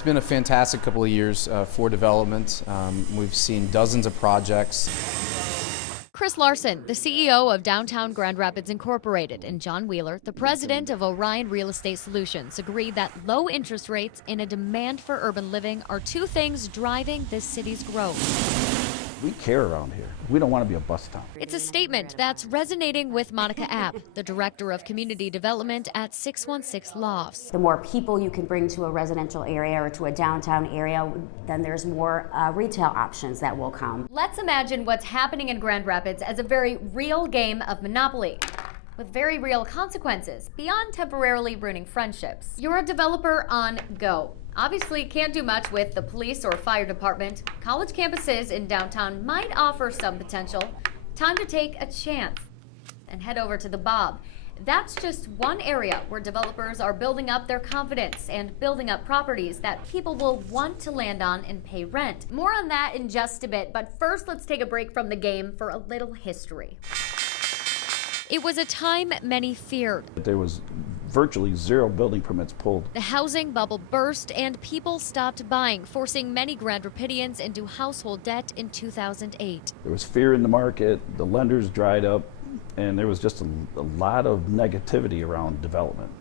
It's been a fantastic couple of years for development. We've seen dozens of projects. Chris Larson, the CEO of Downtown Grand Rapids Incorporated, and John Wheeler, the president of Orion Real Estate Solutions, agreed that low interest rates and a demand for urban living are two things driving this city's growth. We care around here. We don't want to be a bust town. It's a statement that's resonating with Monica App, the director of community development at 616 Lofts. The more people you can bring to a residential area or to a downtown area, then there's more retail options that will come. Let's imagine what's happening in Grand Rapids as a very real game of Monopoly, with very real consequences beyond temporarily ruining friendships. You're a developer on go. Obviously can't do much with the police or fire department. College campuses in downtown might offer some potential. Time to take a chance and head over to the Bob. That's just one area where developers are building up their confidence and building up properties that people will want to land on and pay rent. More on that in just a bit, but first let's take a break from the game for a little history. It was a time many feared. There was virtually zero building permits pulled. The housing bubble burst and people stopped buying, forcing many Grand Rapidians into household debt in 2008. There was fear in the market, the lenders dried up, and there was just a lot of negativity around development.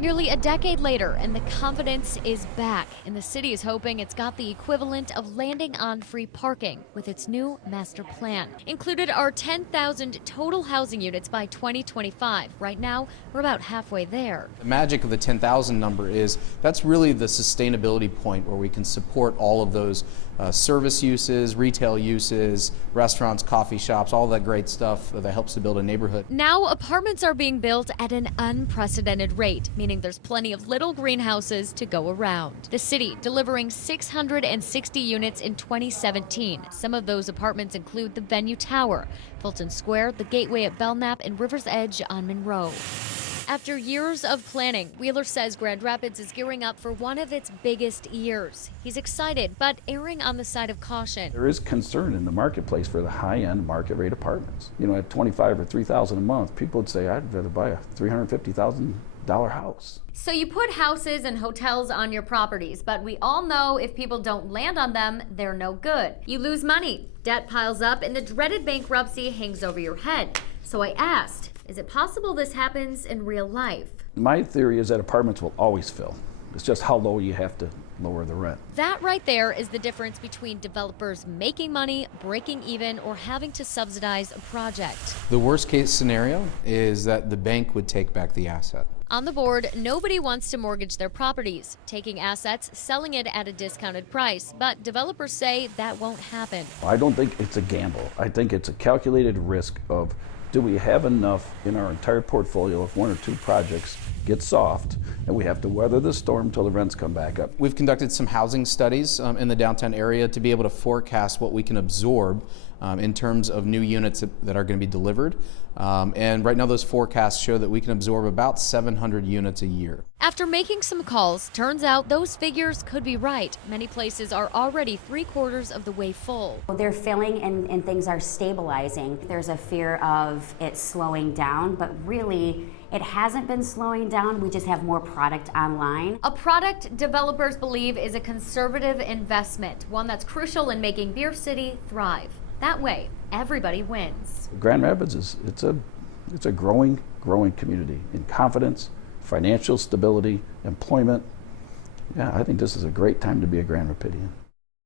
Nearly a decade later, and the confidence is back, and the city is hoping it's got the equivalent of landing on free parking with its new master plan. Included are 10,000 total housing units by 2025. Right now, we're about halfway there. The magic of the 10,000 number is that's really the sustainability point where we can support all of those service uses, retail uses, restaurants, coffee shops, all that great stuff that helps to build a neighborhood. Now, apartments are being built at an unprecedented rate, meaning there's plenty of little greenhouses to go around. The city delivering 660 units in 2017. Some of those apartments include the Venue Tower, Fulton Square, the Gateway at Belknap, and River's Edge on Monroe. After years of planning, Wheeler says Grand Rapids is gearing up for one of its biggest years. He's excited, but erring on the side of caution. There is concern in the marketplace for the high-end market rate apartments. You know, at $25,000 or $3,000 a month, people would say, I'd rather buy a $350,000 house. So you put houses and hotels on your properties, but we all know if people don't land on them, they're no good. You lose money, debt piles up, and the dreaded bankruptcy hangs over your head. So I asked, is it possible this happens in real life? My theory is that apartments will always fill. It's just how low you have to lower the rent. That right there is the difference between developers making money, breaking even, or having to subsidize a project. The worst case scenario is that the bank would take back the asset. On the board, nobody wants to mortgage their properties, taking assets, selling it at a discounted price, but developers say that won't happen. I don't think it's a gamble. I think it's a calculated risk of, do we have enough in our entire portfolio if one or two projects get soft and we have to weather the storm till the rents come back up? We've conducted some housing studies in the downtown area to be able to forecast what we can absorb in terms of new units that are going to be delivered. And right now those forecasts show that we can absorb about 700 units a year. After making some calls, turns out those figures could be right. Many places are already 3/4 of the way full. They're filling and things are stabilizing. There's a fear of it slowing down, but really it hasn't been slowing down. We just have more product online. A product developers believe is a conservative investment, one that's crucial in making Beer City thrive. That way, everybody wins. Grand Rapids it's a growing community in confidence, financial stability, employment. Yeah, I think this is a great time to be a Grand Rapidian.